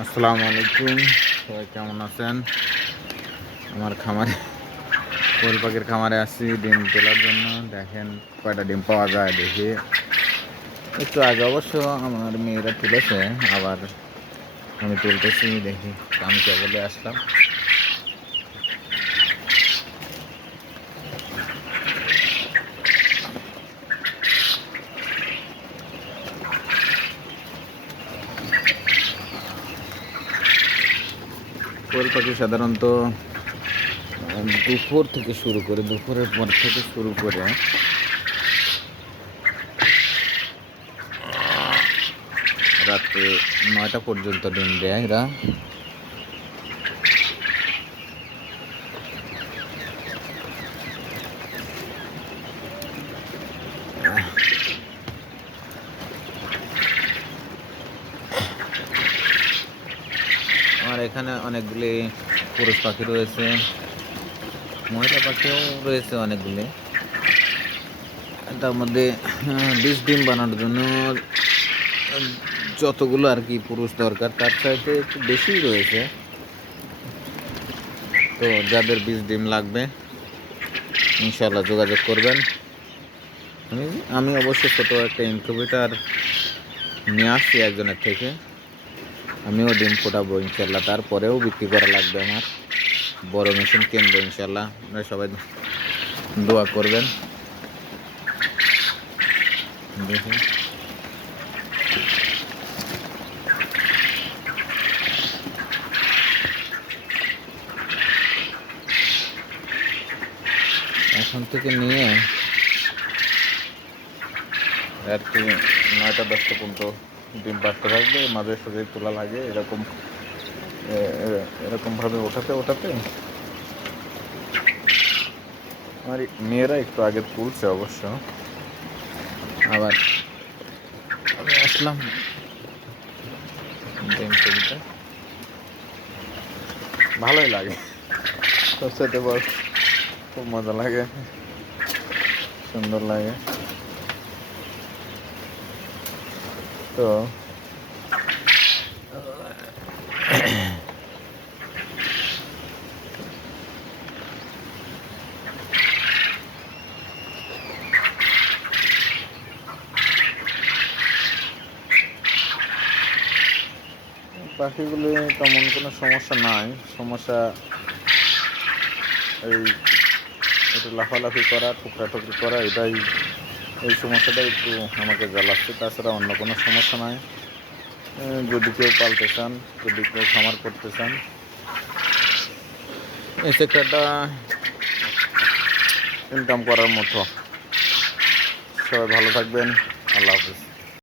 আসসালামু আলাইকুম। সবাই কেমন আছেন? আমার খামারে কোয়েল পাখির খামারে আসছি ডিম তোলার জন্য। দেখেন কয়টা ডিম পাওয়া যায় দেখি। একটু আগে অবশ্য আমার মেয়েরা তুলেছে, আবার আমি তুলতেছি, দেখি আমি কে বলে আসলাম। কোয়েল পাখি সাধারণত দুপুর থেকে শুরু করে, দুপুরের পর থেকে শুরু করে, রাত্রে নয়টা পর্যন্ত ডিম দেয় এরা। আমার এখানে অনেকগুলি পুরুষ পাখি রয়েছে, মহিলা পাখিও রয়েছে অনেকগুলি। তার মধ্যে বিষ ডিম বানানোর জন্য যতগুলো আর কি পুরুষ দরকার, তার চাইতে একটু বেশিই রয়েছে। তো যাদের বীজ ডিম লাগবে ইনশাল্লাহ যোগাযোগ করবেন। আমি আমি ছোটো একটা ইনকিউবেটার নিয়ে আসছি একজনের থেকে। আমিও ডিম ফোটাবো, ইনশাল্লাহ। তারপরেও বিক্রি করা লাগবে আমার। বড় মেশিন কিনবো, ইনশাল্লাহ। আপনারা সবাই দোয়া করবেন। এখন থেকে নিয়ে কি নয়টা দশটা পর্যন্ত ডিম পাড়তে থাকবে, মাঝে সাঝে তোলা লাগে, এরকম এরকমভাবে ওঠাতে ওঠাতে। আমার মেয়েরা একটু আগে তুলছে অবশ্য। আবার আসলাম ডিম তুলতে। ভালোই লাগে। সবসাথে বল খুব মজা লাগে। সুন্দর লাগে। তো। পাখিগুলি তেমন কোনো সমস্যা নাই। সমস্যা এই একটু লাফালাফি করা, টুকরা টুকরি করা, এটাই এই সমস্যাটা একটু আমাকে জ্বালাচ্ছে, তাছাড়া অন্য কোনো সমস্যা নাই। যদি কেউ পালতে চান, যদি কেউ খামার করতে চান। এই সেক্টরটা ইনকাম করার মতো। সবাই ভালো থাকবেন, আল্লাহ হাফিজ।